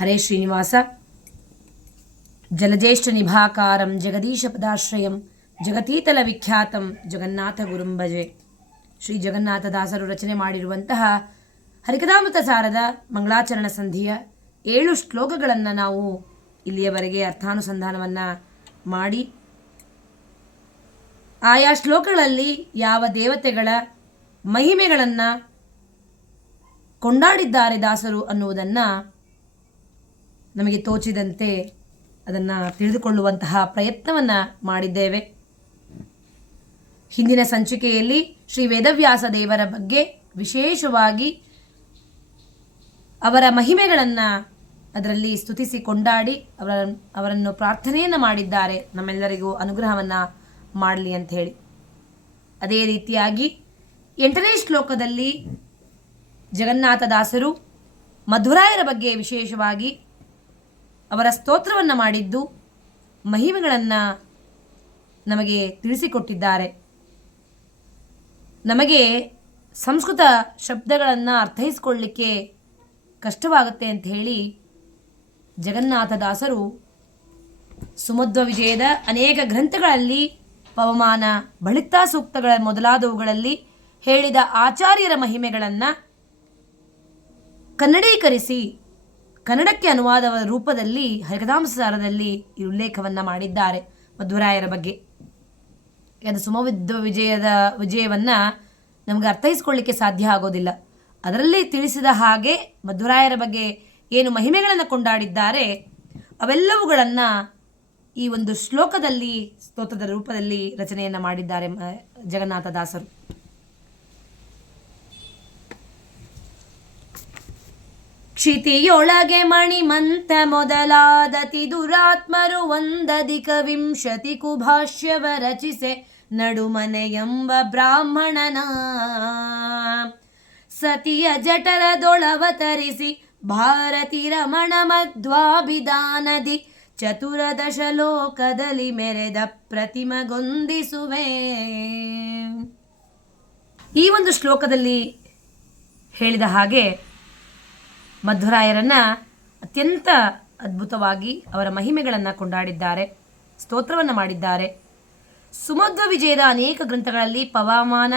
ಹರೇ ಶ್ರೀನಿವಾಸ. ಜಲಜ್ಯೇಷ್ಠ ನಿಭಾಕಾರಂ ಜಗದೀಶ ಪದಾಶ್ರಯಂ ಜಗತೀತಲ ವಿಖ್ಯಾತಂ ಜಗನ್ನಾಥ ಗುರುಂಭಜೆ. ಶ್ರೀ ಜಗನ್ನಾಥದಾಸರು ರಚನೆ ಮಾಡಿರುವಂತಹ ಹರಿಕಥಾಮೃತ ಸಾರದ ಮಂಗಳಾಚರಣ ಸಂಧಿಯ 7 ಶ್ಲೋಕಗಳನ್ನು ನಾವು ಇಲ್ಲಿಯವರೆಗೆ ಅರ್ಥಾನುಸಂಧಾನವನ್ನು ಮಾಡಿ, ಆಯಾ ಶ್ಲೋಕಗಳಲ್ಲಿ ಯಾವ ದೇವತೆಗಳ ಮಹಿಮೆಗಳನ್ನು ಕೊಂಡಾಡಿದ್ದಾರೆ ದಾಸರು ಅನ್ನುವುದನ್ನು ನಮಗೆ ತೋಚಿದಂತೆ ಅದನ್ನು ತಿಳಿದುಕೊಳ್ಳುವಂತಹ ಪ್ರಯತ್ನವನ್ನು ಮಾಡಿದ್ದೇವೆ. ಹಿಂದಿನ ಸಂಚಿಕೆಯಲ್ಲಿ ಶ್ರೀ ವೇದವ್ಯಾಸ ದೇವರ ಬಗ್ಗೆ ವಿಶೇಷವಾಗಿ ಅವರ ಮಹಿಮೆಗಳನ್ನು ಅದರಲ್ಲಿ ಸ್ತುತಿಸಿ ಕೊಂಡಾಡಿ ಅವರನ್ನು ಪ್ರಾರ್ಥನೆಯನ್ನು ಮಾಡಿದ್ದಾರೆ, ನಮ್ಮೆಲ್ಲರಿಗೂ ಅನುಗ್ರಹವನ್ನು ಮಾಡಲಿ ಅಂತ ಹೇಳಿ. ಅದೇ ರೀತಿಯಾಗಿ 8ನೇ ಶ್ಲೋಕದಲ್ಲಿ ಜಗನ್ನಾಥದಾಸರು ಮಧ್ವರಾಯರ ಬಗ್ಗೆ ವಿಶೇಷವಾಗಿ ಅವರ ಸ್ತೋತ್ರವನ್ನು ಮಾಡಿದ್ದು, ಮಹಿಮೆಗಳನ್ನು ನಮಗೆ ತಿಳಿಸಿಕೊಟ್ಟಿದ್ದಾರೆ. ನಮಗೆ ಸಂಸ್ಕೃತ ಶಬ್ದಗಳನ್ನು ಅರ್ಥೈಸಿಕೊಳ್ಳಲಿಕ್ಕೆ ಕಷ್ಟವಾಗುತ್ತೆ ಅಂತ ಹೇಳಿ ಜಗನ್ನಾಥದಾಸರು ಸುಮಧ್ವ ವಿಜಯದ ಅನೇಕ ಗ್ರಂಥಗಳಲ್ಲಿ ಪವಮಾನ, ಬಳಿತಾ ಸೂಕ್ತಗಳ ಮೊದಲಾದವುಗಳಲ್ಲಿ ಹೇಳಿದ ಆಚಾರ್ಯರ ಮಹಿಮೆಗಳನ್ನು ಕನ್ನಡೀಕರಿಸಿ ಕನ್ನಡಕ್ಕೆ ಅನುವಾದದ ರೂಪದಲ್ಲಿ ಹರಿಕಥಾಮೃತ ಸಾರದಲ್ಲಿ ಈ ಉಲ್ಲೇಖವನ್ನು ಮಾಡಿದ್ದಾರೆ ಮಧ್ವರಾಯರ ಬಗ್ಗೆ. ಅದು ಸುಮಧ್ವ ವಿಜಯವನ್ನು ನಮಗೆ ಅರ್ಥೈಸಿಕೊಳ್ಳಿಕ್ಕೆ ಸಾಧ್ಯ ಆಗೋದಿಲ್ಲ. ಅದರಲ್ಲಿ ತಿಳಿಸಿದ ಹಾಗೆ ಮಧ್ವರಾಯರ ಬಗ್ಗೆ ಏನು ಮಹಿಮೆಗಳನ್ನು ಕೊಂಡಾಡಿದ್ದಾರೆ ಅವೆಲ್ಲವುಗಳನ್ನು ಈ ಒಂದು ಶ್ಲೋಕದಲ್ಲಿ ಸ್ತೋತ್ರದ ರೂಪದಲ್ಲಿ ರಚನೆಯನ್ನು ಮಾಡಿದ್ದಾರೆ ಜಗನ್ನಾಥದಾಸರು. ಕ್ಷಿತಿಯೊಳಗೆ ಮಣಿಮಂತ ಮೊದಲಾದತಿ ದುರಾತ್ಮರು 1 ಕುಭಾಷ್ಯವ ರಚಿಸೆ ನಡುಮನೆಯೆಂಬ ಬ್ರಾಹ್ಮಣನ ಸತಿಯ ಜಠರದೊಳವತರಿಸಿ ಭಾರತಿ ರಮಣ ಮಧ್ವಾಭಿಧಾನದಿ 14 ಲೋಕದಲ್ಲಿ ಮೆರೆದ ಪ್ರತಿಮಗೊಂದಿಸುವೆ. ಈ ಒಂದು ಶ್ಲೋಕದಲ್ಲಿ ಹೇಳಿದ ಹಾಗೆ ಮಧ್ವರಾಯರನ್ನು ಅತ್ಯಂತ ಅದ್ಭುತವಾಗಿ ಅವರ ಮಹಿಮೆಗಳನ್ನು ಕೊಂಡಾಡಿದ್ದಾರೆ, ಸ್ತೋತ್ರವನ್ನು ಮಾಡಿದ್ದಾರೆ. ಸುಮಧ್ವ ವಿಜಯದ ಅನೇಕ ಗ್ರಂಥಗಳಲ್ಲಿ ಪವಮಾನ,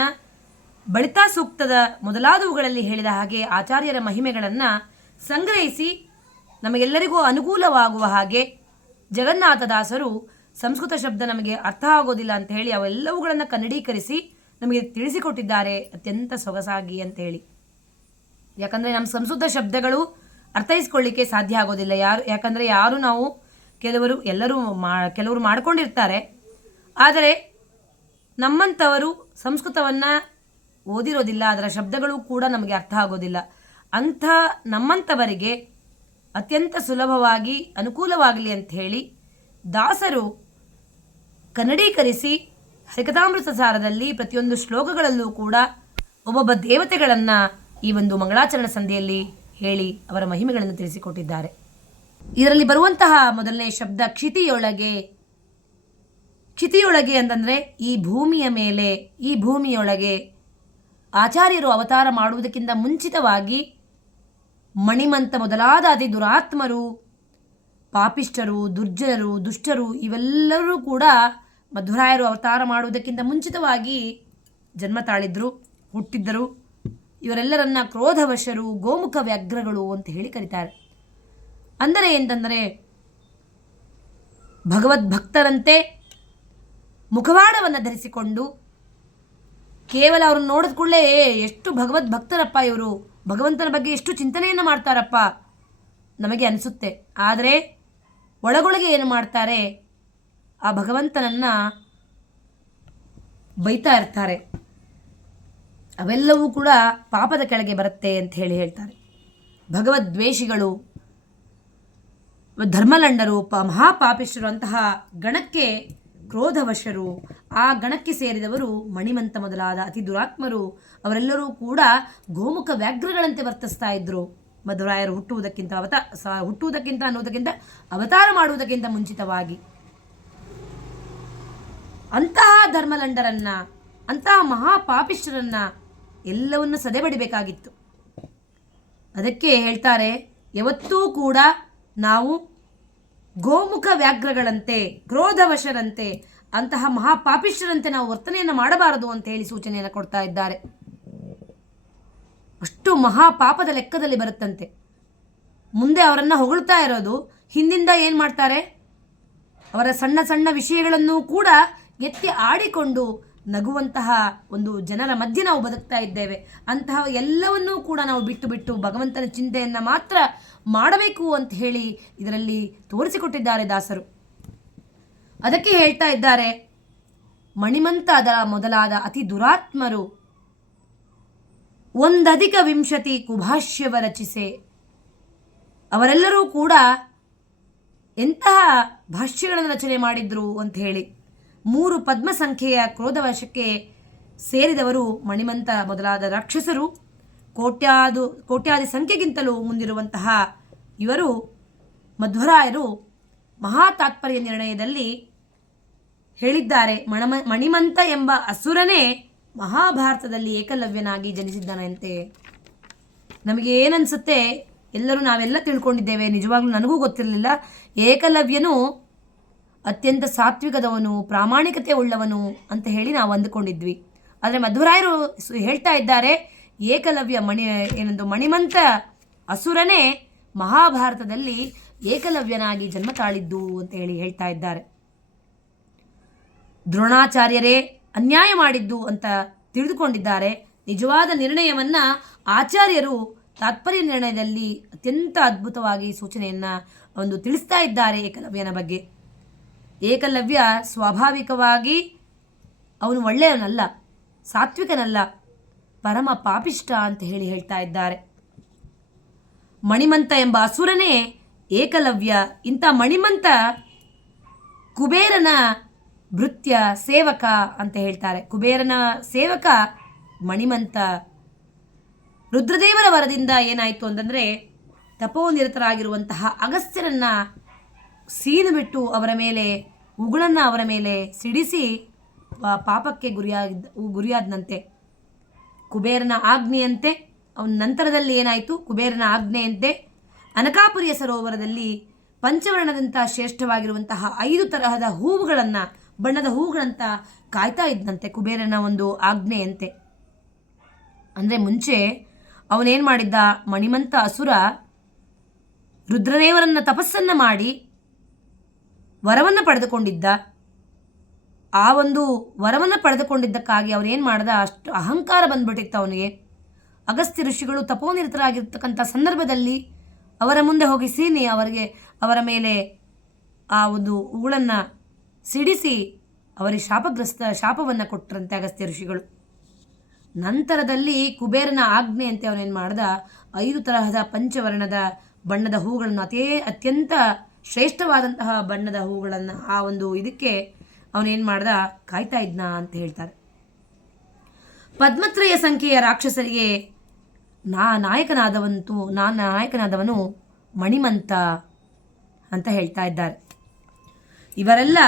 ಬಳಿತಾ ಸೂಕ್ತದ ಮೊದಲಾದವುಗಳಲ್ಲಿ ಹೇಳಿದ ಹಾಗೆ ಆಚಾರ್ಯರ ಮಹಿಮೆಗಳನ್ನು ಸಂಗ್ರಹಿಸಿ ನಮಗೆಲ್ಲರಿಗೂ ಅನುಕೂಲವಾಗುವ ಹಾಗೆ ಜಗನ್ನಾಥದಾಸರು ಸಂಸ್ಕೃತ ಶಬ್ದ ನಮಗೆ ಅರ್ಥ ಆಗೋದಿಲ್ಲ ಅಂತ ಹೇಳಿ ಅವೆಲ್ಲವುಗಳನ್ನು ಕನ್ನಡೀಕರಿಸಿ ನಮಗೆ ತಿಳಿಸಿಕೊಟ್ಟಿದ್ದಾರೆ ಅತ್ಯಂತ ಸೊಗಸಾಗಿ ಅಂತ ಹೇಳಿ. ಯಾಕಂದರೆ ನಮ್ಮ ಸಂಸ್ಕೃತ ಶಬ್ದಗಳು ಅರ್ಥೈಸ್ಕೊಳ್ಳಿಕ್ಕೆ ಸಾಧ್ಯ ಆಗೋದಿಲ್ಲ. ಯಾಕಂದರೆ ನಾವು ಕೆಲವರು ಮಾಡ್ಕೊಂಡಿರ್ತಾರೆ, ಆದರೆ ನಮ್ಮಂಥವರು ಸಂಸ್ಕೃತವನ್ನು ಓದಿರೋದಿಲ್ಲ, ಅದರ ಶಬ್ದಗಳು ಕೂಡ ನಮಗೆ ಅರ್ಥ ಆಗೋದಿಲ್ಲ. ಅಂಥ ನಮ್ಮಂಥವರಿಗೆ ಅತ್ಯಂತ ಸುಲಭವಾಗಿ ಅನುಕೂಲವಾಗಲಿ ಅಂತ ಹೇಳಿ ದಾಸರು ಕನ್ನಡೀಕರಿಸಿ ಹರಿಕಥಾಮೃತ ಸಾರದಲ್ಲಿ ಪ್ರತಿಯೊಂದು ಶ್ಲೋಕಗಳಲ್ಲೂ ಕೂಡ ಒಬ್ಬೊಬ್ಬ ದೇವತೆಗಳನ್ನು ಈ ಒಂದು ಮಂಗಳಾಚರಣ ಸಂಧಿಯಲ್ಲಿ ಹೇಳಿ ಅವರ ಮಹಿಮೆಗಳನ್ನು ತಿಳಿಸಿಕೊಟ್ಟಿದ್ದಾರೆ. ಇದರಲ್ಲಿ ಬರುವಂತಹ ಮೊದಲನೇ ಶಬ್ದ ಕ್ಷಿತಿಯೊಳಗೆ. ಕ್ಷಿತಿಯೊಳಗೆ ಅಂತಂದರೆ ಈ ಭೂಮಿಯ ಮೇಲೆ, ಈ ಭೂಮಿಯೊಳಗೆ ಆಚಾರ್ಯರು ಅವತಾರ ಮಾಡುವುದಕ್ಕಿಂತ ಮುಂಚಿತವಾಗಿ ಮಣಿಮಂತ ಮೊದಲಾದ ಅತಿ ದುರಾತ್ಮರು, ಪಾಪಿಷ್ಠರು, ದುರ್ಜನರು, ದುಷ್ಟರು ಇವೆಲ್ಲರೂ ಕೂಡ ಮಧ್ವರಾಯರು ಅವತಾರ ಮಾಡುವುದಕ್ಕಿಂತ ಮುಂಚಿತವಾಗಿ ಜನ್ಮ ತಾಳಿದ್ರು, ಹುಟ್ಟಿದ್ದರು. ಇವರೆಲ್ಲರನ್ನ ಕ್ರೋಧವಶರು, ಗೋಮುಖ ವ್ಯಾಘ್ರಗಳು ಅಂತ ಹೇಳಿ ಕರೀತಾರೆ. ಅಂದರೆ ಎಂತಂದರೆ ಭಗವದ್ಭಕ್ತರಂತೆ ಮುಖವಾಡವನ್ನು ಧರಿಸಿಕೊಂಡು ಕೇವಲ ಅವ್ರನ್ನ ನೋಡಿದ ಕೂಡಲೇ ಎಷ್ಟು ಭಗವದ್ಭಕ್ತರಪ್ಪ ಇವರು, ಭಗವಂತನ ಬಗ್ಗೆ ಎಷ್ಟು ಚಿಂತನೆಯನ್ನು ಮಾಡ್ತಾರಪ್ಪ ನಮಗೆ ಅನಿಸುತ್ತೆ. ಆದರೆ ಒಳಗೊಳಗೆ ಏನು ಮಾಡ್ತಾರೆ, ಆ ಭಗವಂತನನ್ನು ಬೈತಾ ಇರ್ತಾರೆ. ಅವೆಲ್ಲವೂ ಕೂಡ ಪಾಪದ ಕೆಳಗೆ ಬರುತ್ತೆ ಅಂತ ಹೇಳ್ತಾರೆ. ಭಗವದ್ವೇಷಿಗಳು, ಧರ್ಮಲಂಡರು, ಮಹಾಪಾಪಿಷ್ಠರು ಅಂತಹ ಗಣಕ್ಕೆ ಕ್ರೋಧವಶರು. ಆ ಗಣಕ್ಕೆ ಸೇರಿದವರು ಮಣಿಮಂತ ಮೊದಲಾದ ಅತಿ ದುರಾತ್ಮರು. ಅವರೆಲ್ಲರೂ ಕೂಡ ಗೋಮುಖ ವ್ಯಾಘ್ರಗಳಂತೆ ವರ್ತಿಸ್ತಾ ಇದ್ರು ಮಧ್ವರಾಯರು ಹುಟ್ಟುವುದಕ್ಕಿಂತ ಅನ್ನೋದಕ್ಕಿಂತ ಅವತಾರ ಮಾಡುವುದಕ್ಕಿಂತ ಮುಂಚಿತವಾಗಿ. ಅಂತಹ ಧರ್ಮಲಂಡರನ್ನ, ಅಂತಹ ಮಹಾಪಾಪಿಷ್ಠರನ್ನ ಎಲ್ಲವನ್ನು ಸದೆಬಡಿಬೇಕಾಗಿತ್ತು. ಅದಕ್ಕೆ ಹೇಳ್ತಾರೆ, ಯಾವತ್ತೂ ಕೂಡ ನಾವು ಗೋಮುಖ ವ್ಯಾಘ್ರಗಳಂತೆ, ಕ್ರೋಧವಶರಂತೆ, ಅಂತಹ ಮಹಾಪಾಪಿಷ್ಠರಂತೆ ನಾವು ವರ್ತನೆಯನ್ನು ಮಾಡಬಾರದು ಅಂತ ಹೇಳಿ ಸೂಚನೆಯನ್ನು ಕೊಡ್ತಾ ಇದ್ದಾರೆ. ಅಷ್ಟು ಮಹಾಪಾಪದ ಲೆಕ್ಕದಲ್ಲಿ ಬರುತ್ತಂತೆ. ಮುಂದೆ ಅವರನ್ನು ಹೊಗಳ್ತಾ ಇರೋದು, ಹಿಂದಿಂದ ಏನು ಮಾಡ್ತಾರೆ, ಅವರ ಸಣ್ಣ ಸಣ್ಣ ವಿಷಯಗಳನ್ನು ಕೂಡ ಎತ್ತಿ ಆಡಿಕೊಂಡು ನಗುವಂತಹ ಒಂದು ಜನರ ಮಧ್ಯೆ ನಾವು ಬದುಕ್ತಾ ಇದ್ದೇವೆ. ಅಂತಹ ಎಲ್ಲವನ್ನೂ ಕೂಡ ನಾವು ಬಿಟ್ಟು ಬಿಟ್ಟು ಭಗವಂತನ ಚಿಂತೆಯನ್ನು ಮಾತ್ರ ಮಾಡಬೇಕು ಅಂತ ಹೇಳಿ ಇದರಲ್ಲಿ ತೋರಿಸಿಕೊಟ್ಟಿದ್ದಾರೆ ದಾಸರು. ಅದಕ್ಕೆ ಹೇಳ್ತಾ ಇದ್ದಾರೆ, ಮಣಿಮಂತಾದ ಮೊದಲಾದ ಅತಿ ದುರಾತ್ಮರು ಒಂದಧಿಕ ವಿಂಶತಿ ಕುಭಾಷ್ಯವ ರಚಿಸೆ. ಅವರೆಲ್ಲರೂ ಕೂಡ ಎಂತಹ ಭಾಷ್ಯಗಳನ್ನು ರಚನೆ ಮಾಡಿದ್ರು ಅಂತ ಹೇಳಿ 3 ಪದ್ಮ ಸಂಖ್ಯೆಯ ಕ್ರೋಧವಶಕ್ಕೆ ಸೇರಿದವರು ಮಣಿಮಂತ ಮೊದಲಾದ ರಾಕ್ಷಸರು. ಕೋಟ್ಯಾದಿ ಸಂಖ್ಯೆಗಿಂತಲೂ ಮುಂದಿರುವಂತಹ ಇವರು ಮಧ್ವರಾಯರು ಮಹಾ ತಾತ್ಪರ್ಯ ನಿರ್ಣಯದಲ್ಲಿ ಹೇಳಿದ್ದಾರೆ, ಮಣಿಮಂತ ಎಂಬ ಅಸುರನೇ ಮಹಾಭಾರತದಲ್ಲಿ ಏಕಲವ್ಯನಾಗಿ ಜನಿಸಿದ್ದಾನಂತೆ. ನಮಗೆ ಏನನ್ಸುತ್ತೆ, ನಾವೆಲ್ಲ ತಿಳ್ಕೊಂಡಿದ್ದೇವೆ, ನಿಜವಾಗ್ಲೂ ನನಗೂ ಗೊತ್ತಿರಲಿಲ್ಲ. ಏಕಲವ್ಯನು ಅತ್ಯಂತ ಸಾತ್ವಿಕದವನು, ಪ್ರಾಮಾಣಿಕತೆ ಉಳ್ಳವನು ಅಂತ ಹೇಳಿ ನಾವು ಅಂದುಕೊಂಡಿದ್ವಿ. ಆದರೆ ಮಧ್ವರಾಯರು ಹೇಳ್ತಾ ಇದ್ದಾರೆ, ಏಕಲವ್ಯ ಮಣಿಮಂತ ಅಸುರನೇ ಮಹಾಭಾರತದಲ್ಲಿ ಏಕಲವ್ಯನಾಗಿ ಜನ್ಮ ತಾಳಿದ್ದು ಅಂತ ಹೇಳಿ ಹೇಳ್ತಾ ಇದ್ದಾರೆ. ದ್ರೋಣಾಚಾರ್ಯರೇ ಅನ್ಯಾಯ ಮಾಡಿದ್ದು ಅಂತ ತಿಳಿದುಕೊಂಡಿದ್ದಾರೆ. ನಿಜವಾದ ನಿರ್ಣಯವನ್ನ ಆಚಾರ್ಯರು ತಾತ್ಪರ್ಯ ನಿರ್ಣಯದಲ್ಲಿ ಅತ್ಯಂತ ಅದ್ಭುತವಾಗಿ ಸೂಚನೆಯನ್ನು ತಿಳಿಸ್ತಾ ಇದ್ದಾರೆ ಏಕಲವ್ಯನ ಬಗ್ಗೆ. ಏಕಲವ್ಯ ಸ್ವಾಭಾವಿಕವಾಗಿ ಅವನು ಒಳ್ಳೆಯವನಲ್ಲ, ಸಾತ್ವಿಕನಲ್ಲ, ಪರಮ ಪಾಪಿಷ್ಟ ಅಂತ ಹೇಳಿ ಹೇಳ್ತಾ ಇದ್ದಾರೆ. ಮಣಿಮಂತ ಎಂಬ ಅಸುರನೇ ಏಕಲವ್ಯ. ಇಂಥ ಮಣಿಮಂತ ಕುಬೇರನ ಭೃತ್ಯ ಸೇವಕ ಅಂತ ಹೇಳ್ತಾರೆ. ಕುಬೇರನ ಸೇವಕ ಮಣಿಮಂತ. ರುದ್ರದೇವರ ವರದಿಂದ ಏನಾಯಿತು ಅಂತಂದರೆ, ತಪೋನಿರತರಾಗಿರುವಂತಹ ಅಗಸ್ತ್ಯರನ್ನ ಸೀನು ಬಿಟ್ಟು ಅವರ ಮೇಲೆ ಉಗುಳನ್ನು ಅವರ ಮೇಲೆ ಸಿಡಿಸಿ ಪಾಪಕ್ಕೆ ಗುರಿಯಾದನಂತೆ. ಕುಬೇರನ ಆಜ್ಞೆಯಂತೆ ಅವನ ನಂತರದಲ್ಲಿ ಏನಾಯಿತು, ಕುಬೇರನ ಆಜ್ಞೆಯಂತೆ ಅನಕಾಪುರಿಯ ಸರೋವರದಲ್ಲಿ ಪಂಚವರ್ಣದಂಥ ಶ್ರೇಷ್ಠವಾಗಿರುವಂತಹ 5 ತರಹದ ಹೂವುಗಳನ್ನು, ಬಣ್ಣದ ಹೂವುಗಳಂತ ಕಾಯ್ತಾ ಇದ್ದಂತೆ ಕುಬೇರನ ಒಂದು ಆಜ್ಞೆಯಂತೆ. ಅಂದರೆ ಮುಂಚೆ ಅವನೇನು ಮಾಡಿದ್ದ, ಮಣಿಮಂತ ಅಸುರ ರುದ್ರದೇವರನ್ನ ತಪಸ್ಸನ್ನು ಮಾಡಿ ವರವನ್ನು ಪಡೆದುಕೊಂಡಿದ್ದ. ಆ ಒಂದು ವರವನ್ನು ಪಡೆದುಕೊಂಡಿದ್ದಕ್ಕಾಗಿ ಅವನೇನು ಮಾಡ್ದ, ಅಷ್ಟು ಅಹಂಕಾರ ಬಂದ್ಬಿಟ್ಟಿತ್ತು ಅವನಿಗೆ. ಅಗಸ್ತ್ಯ ಋಷಿಗಳು ತಪೋನಿರತರಾಗಿರ್ತಕ್ಕಂಥ ಸಂದರ್ಭದಲ್ಲಿ ಅವರ ಮುಂದೆ ಹೋಗಿ ಸೀನಿ ಅವರ ಮೇಲೆ ಆ ಒಂದು ಉಗುಳನ್ನು ಸಿಡಿಸಿ ಅವರಿಗೆ ಶಾಪವನ್ನು ಕೊಟ್ಟರಂತೆ ಅಗಸ್ತ್ಯ ಋಷಿಗಳು. ನಂತರದಲ್ಲಿ ಕುಬೇರನ ಆಜ್ಞೆಯಂತೆ ಅವನೇನು ಮಾಡ್ದ, 5 ತರಹದ ಪಂಚವರ್ಣದ ಬಣ್ಣದ ಹೂಗಳನ್ನು, ಅತ್ಯಂತ ಶ್ರೇಷ್ಠವಾದಂತಹ ಬಣ್ಣದ ಹೂಗಳನ್ನು ಆ ಒಂದು ಇದಕ್ಕೆ ಅವನೇನು ಮಾಡ್ದ, ಕಾಯ್ತಾ ಇದ್ನ ಅಂತ ಹೇಳ್ತಾರೆ. ಪದ್ಮತ್ರಯ ಸಂಖ್ಯೆಯ ರಾಕ್ಷಸರಿಗೆ ನಾಯಕನಾದವನು ಮಣಿಮಂತ ಅಂತ ಹೇಳ್ತಾ ಇದ್ದಾರೆ. ಇವರೆಲ್ಲ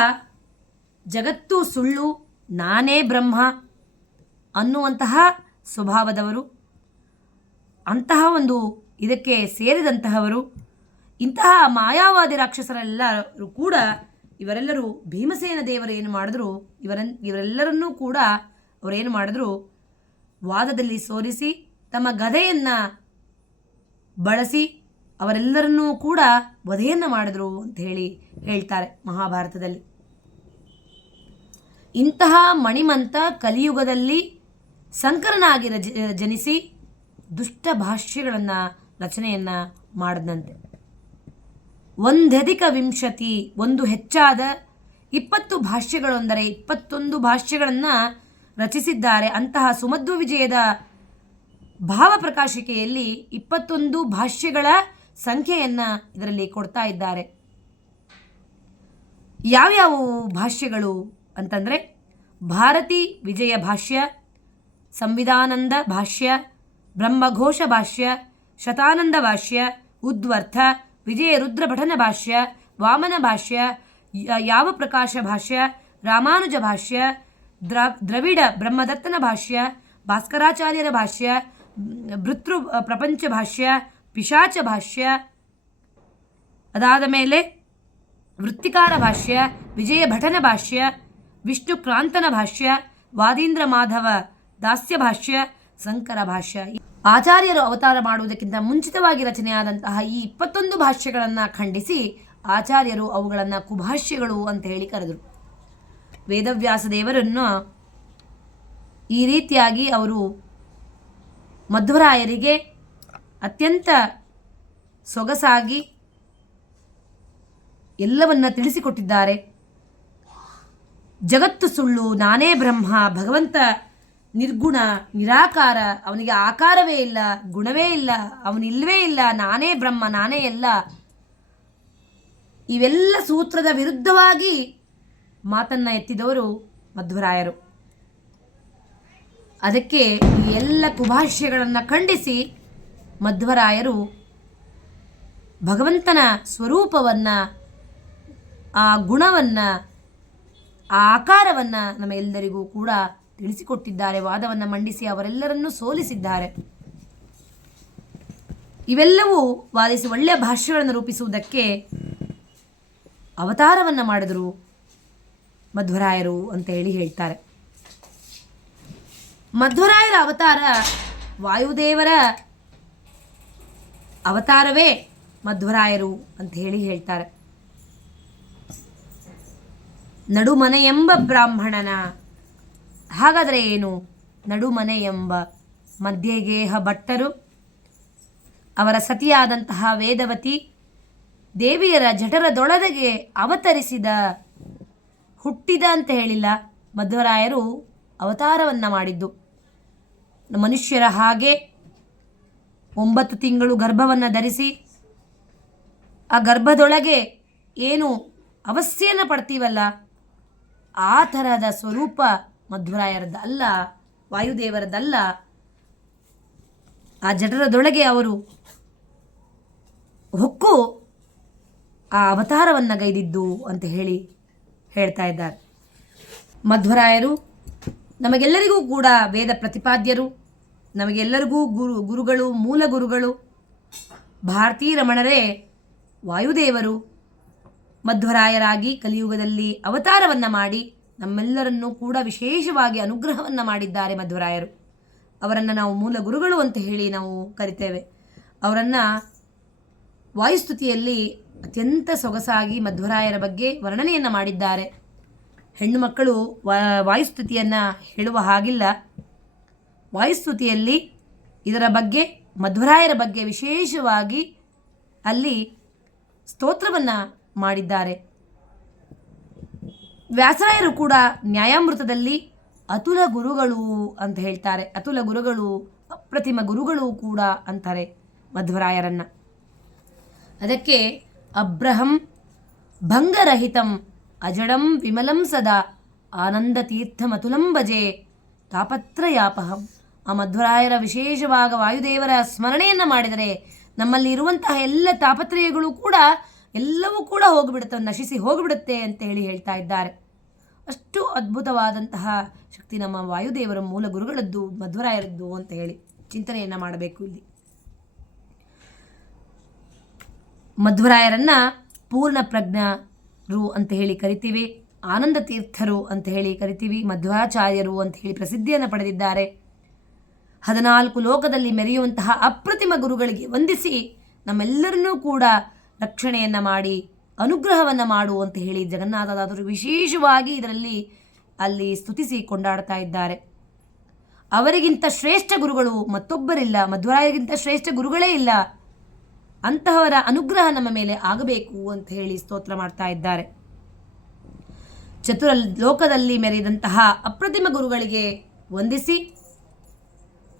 ಜಗತ್ತು ಸುಳ್ಳು, ನಾನೇ ಬ್ರಹ್ಮ ಅನ್ನುವಂತಹ ಸ್ವಭಾವದವರು. ಅಂತಹ ಒಂದು ಇದಕ್ಕೆ ಸೇರಿದಂತಹವರು. ಇಂತಹ ಮಾಯಾವಾದಿ ರಾಕ್ಷಸರೆಲ್ಲರೂ ಕೂಡ, ಇವರೆಲ್ಲರೂ ಭೀಮಸೇನ ದೇವರು ಏನು ಮಾಡಿದ್ರು, ಇವರೆಲ್ಲರನ್ನೂ ಕೂಡ ಅವರೇನು ಮಾಡಿದ್ರು, ವಾದದಲ್ಲಿ ಸೋಲಿಸಿ ತಮ್ಮ ಗದೆಯನ್ನು ಬಳಸಿ ಅವರೆಲ್ಲರನ್ನೂ ಕೂಡ ವಧೆಯನ್ನು ಮಾಡಿದ್ರು ಅಂತ ಹೇಳ್ತಾರೆ ಮಹಾಭಾರತದಲ್ಲಿ. ಇಂತಹ ಮಣಿಮಂತ ಕಲಿಯುಗದಲ್ಲಿ ಸಂಕರನಾಗಿ ಜನಿಸಿ ದುಷ್ಟ ಭಾಷ್ಯಗಳನ್ನು ರಚನೆಯನ್ನು ಮಾಡಿದಂತೆ. 1 ಒಂದು ಹೆಚ್ಚಾದ 20 ಭಾಷ್ಯಗಳೆಂದರೆ 21 ಭಾಷ್ಯಗಳನ್ನು ರಚಿಸಿದ್ದಾರೆ. ಅಂತಹ ಸುಮಧ್ವ ವಿಜಯದ ಭಾವ ಪ್ರಕಾಶಿಕೆಯಲ್ಲಿ 21 ಭಾಷ್ಯಗಳ ಸಂಖ್ಯೆಯನ್ನು ಇದರಲ್ಲಿ ಕೊಡ್ತಾ ಇದ್ದಾರೆ. ಯಾವ್ಯಾವ ಭಾಷ್ಯಗಳು ಅಂತಂದರೆ, ಭಾರತಿ ವಿಜಯ ಭಾಷ್ಯ, ಸಂವಿಧಾನಂದ ಭಾಷ್ಯ, ಬ್ರಹ್ಮಘೋಷ ಭಾಷ್ಯ, ಶತಾನಂದ ಭಾಷ್ಯ, ಉದ್ವರ್ಥ, ವಿಜಯ ರುದ್ರ ಭಟನ ಭಾಷ್ಯ, ವಾಮನ ಭಾಷ್ಯ, ಯಾವ ಪ್ರಕಾಶ ಭಾಷ್ಯ, ರಾಮಾನುಜ ಭಾಷ್ಯ, ದ್ರವಿಡ ಬ್ರಹ್ಮದತ್ತನ ಭಾಷ್ಯ, ಭಾಸ್ಕರಾಚಾರ್ಯರ ಭಾಷ್ಯ, ಭೃತೃ ಪ್ರಪಂಚ ಭಾಷ್ಯ, ಪಿಶಾಚ ಭಾಷ್ಯ, ಅದಾದ ಮೇಲೆ ವೃತ್ತಿಕಾರ ಭಾಷ್ಯ, ವಿಜಯ ಭಟನ ಭಾಷ್ಯ, ವಿಷ್ಣು ಕ್ರಾಂತನ ಭಾಷ್ಯ, ವಾದೀಂದ್ರ ಮಾಧವ ದಾಸ್ಯ ಭಾಷ್ಯ, ಸಂಕರ ಭಾಷ್ಯ. ಆಚಾರ್ಯರು ಅವತಾರ ಮಾಡುವುದಕ್ಕಿಂತ ಮುಂಚಿತವಾಗಿ ರಚನೆಯಾದಂತಹ ಈ 21 ಭಾಷ್ಯಗಳನ್ನು ಖಂಡಿಸಿ ಆಚಾರ್ಯರು ಅವುಗಳನ್ನು ಕುಭಾಷ್ಯಗಳು ಅಂತ ಹೇಳಿ ಕರೆದರು. ವೇದವ್ಯಾಸ ದೇವರನ್ನು ಈ ರೀತಿಯಾಗಿ ಅವರು ಮಧ್ವರಾಯರಿಗೆ ಅತ್ಯಂತ ಸೊಗಸಾಗಿ ಎಲ್ಲವನ್ನ ತಿಳಿಸಿಕೊಟ್ಟಿದ್ದಾರೆ. ಜಗತ್ತು ಸುಳ್ಳು, ನಾನೇ ಬ್ರಹ್ಮ, ಭಗವಂತ ನಿರ್ಗುಣ ನಿರಾಕಾರ, ಅವನಿಗೆ ಆಕಾರವೇ ಇಲ್ಲ, ಗುಣವೇ ಇಲ್ಲ, ಅವನಿಲ್ವೇ ಇಲ್ಲ, ನಾನೇ ಬ್ರಹ್ಮ, ನಾನೇ ಎಲ್ಲ, ಇವೆಲ್ಲ ಸೂತ್ರದ ವಿರುದ್ಧವಾಗಿ ಮಾತನ್ನು ಎತ್ತಿದವರು ಮಧ್ವರಾಯರು. ಅದಕ್ಕೆ ಈ ಎಲ್ಲ ಕುಭಾಷ್ಯಗಳನ್ನು ಖಂಡಿಸಿ ಮಧ್ವರಾಯರು ಭಗವಂತನ ಸ್ವರೂಪವನ್ನು, ಆ ಗುಣವನ್ನು, ಆ ಆಕಾರವನ್ನು ನಮ್ಮೆಲ್ಲರಿಗೂ ಕೂಡ ತಿಳಿಸಿಕೊಟ್ಟಿದ್ದಾರೆ. ವಾದವನ್ನು ಮಂಡಿಸಿ ಅವರೆಲ್ಲರನ್ನೂ ಸೋಲಿಸಿದ್ದಾರೆ. ಇವೆಲ್ಲವೂ ವಾದಿಸಿ ಒಳ್ಳೆಯ ಭಾಷ್ಯಗಳನ್ನು ರೂಪಿಸುವುದಕ್ಕೆ ಅವತಾರವನ್ನು ಮಾಡಿದರು ಮಧ್ವರಾಯರು ಅಂತ ಹೇಳಿ ಹೇಳ್ತಾರೆ. ಮಧ್ವರಾಯರ ಅವತಾರ ವಾಯುದೇವರ ಅವತಾರವೇ ಮಧ್ವರಾಯರು ಅಂತ ಹೇಳಿ ಹೇಳ್ತಾರೆ. ನಡುಮನೆ ಎಂಬ ಬ್ರಾಹ್ಮಣನ, ಹಾಗಾದರೆ ಏನು ನಡುಮನೆ ಎಂಬ? ಮಧ್ಯಗೇಹ ಭಟ್ಟರು ಅವರ ಸತಿಯಾದಂತಹ ವೇದವತಿ ದೇವಿಯರ ಜಠರದೊಳಗೆ ಅವತರಿಸಿದ, ಹುಟ್ಟಿದ ಅಂತ ಹೇಳಿಲ್ಲ, ಮಧ್ವರಾಯರು ಅವತಾರವನ್ನು ಮಾಡಿದ್ದು. ಮನುಷ್ಯರ ಹಾಗೆ 9 ತಿಂಗಳು ಗರ್ಭವನ್ನು ಧರಿಸಿ ಆ ಗರ್ಭದೊಳಗೆ ಏನು ಅವಸ್ಥೆಯನ್ನು ಪಡ್ತೀವಲ್ಲ, ಆ ತರಹದ ಸ್ವರೂಪ ಮಧ್ವರಾಯರದ್ದಲ್ಲ, ವಾಯುದೇವರದ್ದಲ್ಲ. ಆ ಜಠರದೊಳಗೆ ಅವರು ಹೊಕ್ಕು ಆ ಅವತಾರವನ್ನು ಗೈದಿದ್ದು ಅಂತ ಹೇಳಿ ಹೇಳ್ತಾ ಇದ್ದಾರೆ. ಮಧ್ವರಾಯರು ನಮಗೆಲ್ಲರಿಗೂ ಕೂಡ ವೇದ ಪ್ರತಿಪಾದ್ಯರು, ನಮಗೆಲ್ಲರಿಗೂ ಗುರುಗಳು, ಮೂಲ ಗುರುಗಳು. ಭಾರತೀ ರಮಣರೇ ವಾಯುದೇವರು ಮಧ್ವರಾಯರಾಗಿ ಕಲಿಯುಗದಲ್ಲಿ ಅವತಾರವನ್ನು ಮಾಡಿ ನಮ್ಮೆಲ್ಲರನ್ನೂ ಕೂಡ ವಿಶೇಷವಾಗಿ ಅನುಗ್ರಹವನ್ನು ಮಾಡಿದ್ದಾರೆ ಮಧ್ವರಾಯರು. ಅವರನ್ನು ನಾವು ಮೂಲ ಗುರುಗಳು ಅಂತ ಹೇಳಿ ನಾವು ಕರಿತೇವೆ. ಅವರನ್ನು ವಾಯುಸ್ತುತಿಯಲ್ಲಿ ಅತ್ಯಂತ ಸೊಗಸಾಗಿ ಮಧ್ವರಾಯರ ಬಗ್ಗೆ ವರ್ಣನೆಯನ್ನು ಮಾಡಿದ್ದಾರೆ. ಹೆಣ್ಣು ಮಕ್ಕಳು ವಾಯುಸ್ತುತಿಯನ್ನು ಹೇಳುವ ಹಾಗಿಲ್ಲ. ವಾಯುಸ್ತುತಿಯಲ್ಲಿ ಇದರ ಬಗ್ಗೆ, ಮಧ್ವರಾಯರ ಬಗ್ಗೆ ವಿಶೇಷವಾಗಿ ಅಲ್ಲಿ ಸ್ತೋತ್ರವನ್ನು ಮಾಡಿದ್ದಾರೆ. ವ್ಯಾಸರಾಯರು ಕೂಡ ನ್ಯಾಯಾಮೃತದಲ್ಲಿ ಅತುಲ ಗುರುಗಳು ಅಂತ ಹೇಳ್ತಾರೆ. ಅತುಲ ಗುರುಗಳು, ಅಪ್ರತಿಮ ಗುರುಗಳು ಕೂಡ ಅಂತಾರೆ ಮಧ್ವರಾಯರನ್ನ. ಅದಕ್ಕೆ ಅಬ್ರಹಂ ಭಂಗರಹಿತಂ ಅಜಡಂ ವಿಮಲಂ ಸದಾ ಆನಂದ ತೀರ್ಥಮತುಲಂ ಭಜೆ ತಾಪತ್ರಯಾಪಹಂ. ಆ ಮಧ್ವರಾಯರ ವಿಶೇಷವಾಗ ವಾಯುದೇವರ ಸ್ಮರಣೆಯನ್ನು ಮಾಡಿದರೆ ನಮ್ಮಲ್ಲಿ ಇರುವಂತಹ ಎಲ್ಲ ತಾಪತ್ರಯಗಳು ಕೂಡ ಎಲ್ಲವೂ ಕೂಡ ಹೋಗಿಬಿಡುತ್ತೆ, ನಶಿಸಿ ಹೋಗಿಬಿಡುತ್ತೆ ಅಂತ ಹೇಳಿ ಹೇಳ್ತಾ ಇದ್ದಾರೆ. ಅಷ್ಟು ಅದ್ಭುತವಾದಂತಹ ಶಕ್ತಿ ನಮ್ಮ ವಾಯುದೇವರ ಮೂಲ ಗುರುಗಳದ್ದು, ಮಧ್ವರಾಯರದ್ದು ಅಂತ ಹೇಳಿ ಚಿಂತನೆಯನ್ನು ಮಾಡಬೇಕು. ಇಲ್ಲಿ ಮಧ್ವರಾಯರನ್ನ ಪೂರ್ಣ ಪ್ರಜ್ಞರು ಅಂತ ಹೇಳಿ ಕರಿತೀವಿ, ಆನಂದ ತೀರ್ಥರು ಅಂತ ಹೇಳಿ ಕರಿತೀವಿ, ಮಧ್ವಾಚಾರ್ಯರು ಅಂತ ಹೇಳಿ ಪ್ರಸಿದ್ಧಿಯನ್ನು ಪಡೆದಿದ್ದಾರೆ. 14 ಲೋಕದಲ್ಲಿ ಮೆರೆಯುವಂತಹ ಅಪ್ರತಿಮ ಗುರುಗಳಿಗೆ ವಂದಿಸಿ ನಮ್ಮೆಲ್ಲರನ್ನೂ ಕೂಡ ರಕ್ಷಣೆಯನ್ನು ಮಾಡಿ ಅನುಗ್ರಹವನ್ನು ಮಾಡು ಅಂತ ಹೇಳಿ ಜಗನ್ನಾಥದಾಸರು ವಿಶೇಷವಾಗಿ ಇದರಲ್ಲಿ ಅಲ್ಲಿ ಸ್ತುತಿಸಿ ಕೊಂಡಾಡ್ತಾ ಇದ್ದಾರೆ. ಅವರಿಗಿಂತ ಶ್ರೇಷ್ಠ ಗುರುಗಳು ಮತ್ತೊಬ್ಬರಿಲ್ಲ, ಮಧ್ವರಾಯರಿಗಿಂತ ಶ್ರೇಷ್ಠ ಗುರುಗಳೇ ಇಲ್ಲ. ಅಂತಹವರ ಅನುಗ್ರಹ ನಮ್ಮ ಮೇಲೆ ಆಗಬೇಕು ಅಂತ ಹೇಳಿ ಸ್ತೋತ್ರ ಮಾಡ್ತಾ ಇದ್ದಾರೆ. ಚತುರ ಲೋಕದಲ್ಲಿ ಮೆರೆದಂತಹ ಅಪ್ರತಿಮ ಗುರುಗಳಿಗೆ ವಂದಿಸಿ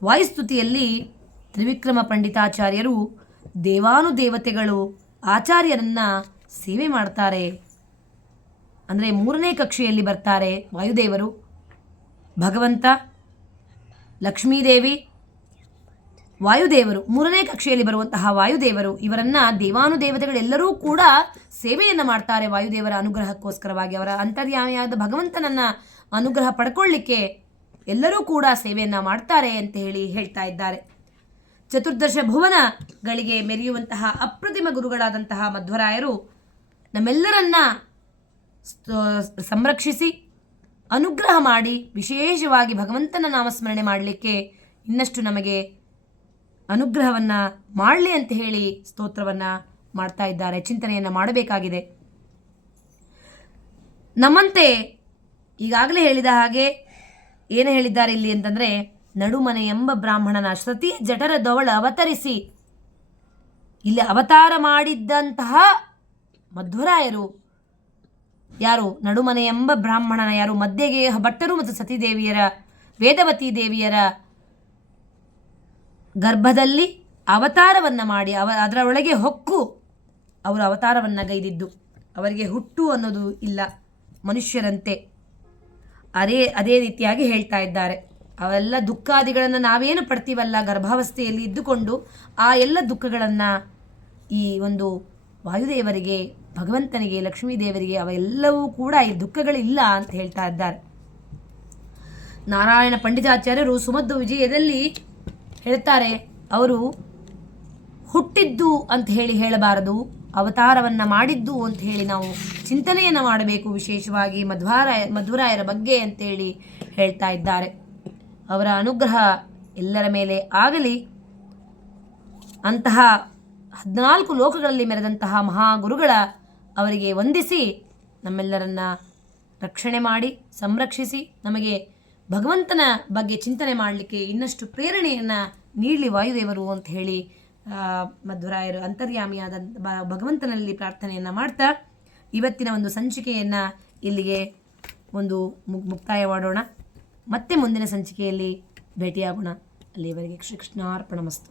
ವಾಯುಸ್ತುತಿಯಲ್ಲಿ ತ್ರಿವಿಕ್ರಮ ಪಂಡಿತಾಚಾರ್ಯರು ದೇವಾನುದೇವತೆಗಳು ಆಚಾರ್ಯರನ್ನ ಸೇವೆ ಮಾಡ್ತಾರೆ. ಅಂದರೆ 3ನೇ ಕಕ್ಷೆಯಲ್ಲಿ ಬರ್ತಾರೆ ವಾಯುದೇವರು, ಭಗವಂತ, ಲಕ್ಷ್ಮೀದೇವಿ, ವಾಯುದೇವರು 3ನೇ ಕಕ್ಷೆಯಲ್ಲಿ ಬರುವಂತಹ ವಾಯುದೇವರು. ಇವರನ್ನ ದೇವಾನುದೇವತೆಗಳೆಲ್ಲರೂ ಕೂಡ ಸೇವೆಯನ್ನು ಮಾಡ್ತಾರೆ ವಾಯುದೇವರ ಅನುಗ್ರಹಕ್ಕೋಸ್ಕರವಾಗಿ. ಅವರ ಅಂತರ್ಯಾಮಿಯಾದ ಭಗವಂತನನ್ನ ಅನುಗ್ರಹ ಪಡ್ಕೊಳ್ಳಿಕ್ಕೆ ಎಲ್ಲರೂ ಕೂಡ ಸೇವೆಯನ್ನು ಮಾಡ್ತಾರೆ ಅಂತ ಹೇಳಿ ಹೇಳ್ತಾ ಇದ್ದಾರೆ. ಚತುರ್ದಶ ಭುವನಗಳಿಗೆ ಮೆರೆಯುವಂತಹ ಅಪ್ರತಿಮ ಗುರುಗಳಾದಂತಹ ಮಧ್ವರಾಯರು ನಮ್ಮೆಲ್ಲರನ್ನ ಸಂರಕ್ಷಿಸಿ ಅನುಗ್ರಹ ಮಾಡಿ ವಿಶೇಷವಾಗಿ ಭಗವಂತನ ನಾಮಸ್ಮರಣೆ ಮಾಡಲಿಕ್ಕೆ ಇನ್ನಷ್ಟು ನಮಗೆ ಅನುಗ್ರಹವನ್ನು ಮಾಡಲಿ ಅಂತ ಹೇಳಿ ಸ್ತೋತ್ರವನ್ನು ಮಾಡ್ತಾ ಇದ್ದಾರೆ, ಚಿಂತನೆಯನ್ನು ಮಾಡಬೇಕಾಗಿದೆ. ನಮ್ಮಂತೆ ಈಗಾಗಲೇ ಹೇಳಿದ ಹಾಗೆ ಏನು ಹೇಳಿದ್ದಾರೆ ಇಲ್ಲಿ ಅಂತಂದರೆ, ನಡುಮನೆ ಎಂಬ ಬ್ರಾಹ್ಮಣನ ಸತಿ ಜಠರದವಳ ಅವತರಿಸಿ ಇಲ್ಲಿ ಅವತಾರ ಮಾಡಿದ್ದಂತಹ ಮಧ್ವರಾಯರು ಯಾರು? ನಡುಮನೆ ಎಂಬ ಬ್ರಾಹ್ಮಣನ ಯಾರು? ಮಧ್ಯೆಗೆ ಭಟ್ಟರು ಮತ್ತು ಸತೀದೇವಿಯರ, ವೇದವತಿ ದೇವಿಯರ ಗರ್ಭದಲ್ಲಿ ಅವತಾರವನ್ನು ಮಾಡಿ ಅದರ ಒಳಗೆ ಹೊಕ್ಕು ಅವರು ಅವತಾರವನ್ನು ಗೈದಿದ್ದು. ಅವರಿಗೆ ಹುಟ್ಟು ಅನ್ನೋದು ಇಲ್ಲ ಮನುಷ್ಯರಂತೆ. ಅದೇ ರೀತಿಯಾಗಿ ಹೇಳ್ತಾ ಇದ್ದಾರೆ. ಅವೆಲ್ಲ ದುಃಖಾದಿಗಳನ್ನು ನಾವೇನು ಪಡ್ತೀವಲ್ಲ ಗರ್ಭಾವಸ್ಥೆಯಲ್ಲಿ ಇದ್ದುಕೊಂಡು, ಆ ಎಲ್ಲ ದುಃಖಗಳನ್ನು ಈ ಒಂದು ವಾಯುದೇವರಿಗೆ, ಭಗವಂತನಿಗೆ, ಲಕ್ಷ್ಮೀದೇವರಿಗೆ ಅವೆಲ್ಲವೂ ಕೂಡ ಈ ದುಃಖಗಳಿಲ್ಲ ಅಂತ ಹೇಳ್ತಾ ಇದ್ದಾರೆ. ನಾರಾಯಣ ಪಂಡಿತಾಚಾರ್ಯರು ಸುಮಧ್ವ ವಿಜಯದಲ್ಲಿ ಹೇಳ್ತಾರೆ, ಅವರು ಹುಟ್ಟಿದ್ದು ಅಂತ ಹೇಳಬಾರದು, ಅವತಾರವನ್ನು ಮಾಡಿದ್ದು ಅಂತ ಹೇಳಿ ನಾವು ಚಿಂತನೆಯನ್ನು ಮಾಡಬೇಕು, ವಿಶೇಷವಾಗಿ ಮಧ್ವರಾಯರ ಬಗ್ಗೆ ಅಂತೇಳಿ ಹೇಳ್ತಾ ಇದ್ದಾರೆ. ಅವರ ಅನುಗ್ರಹ ಎಲ್ಲರ ಮೇಲೆ ಆಗಲಿ. ಅಂತಹ 14 ಲೋಕಗಳಲ್ಲಿ ಮೆರೆದಂತಹ ಮಹಾಗುರುಗಳ ಅವರಿಗೆ ವಂದಿಸಿ ನಮ್ಮೆಲ್ಲರನ್ನ ರಕ್ಷಣೆ ಮಾಡಿ ಸಂರಕ್ಷಿಸಿ ನಮಗೆ ಭಗವಂತನ ಬಗ್ಗೆ ಚಿಂತನೆ ಮಾಡಲಿಕ್ಕೆ ಇನ್ನಷ್ಟು ಪ್ರೇರಣೆಯನ್ನು ನೀಡಲಿ ವಾಯುದೇವರು ಅಂತ ಹೇಳಿ ಮಧ್ವರಾಯರು ಅಂತರ್ಯಾಮಿಯಾದ ಭಗವಂತನಲ್ಲಿ ಪ್ರಾರ್ಥನೆಯನ್ನು ಮಾಡ್ತಾ ಇವತ್ತಿನ ಒಂದು ಸಂಚಿಕೆಯನ್ನು ಇಲ್ಲಿಗೆ ಒಂದು ಮುಕ್ತಾಯ ಮಾಡೋಣ. ಮತ್ತೆ ಮುಂದಿನ ಸಂಚಿಕೆಯಲ್ಲಿ ಭೇಟಿಯಾಗೋಣ. ಅಲ್ಲಿವರೆಗೆ ಶ್ರೀಕೃಷ್ಣಾರ್ಪಣಮಸ್ತು.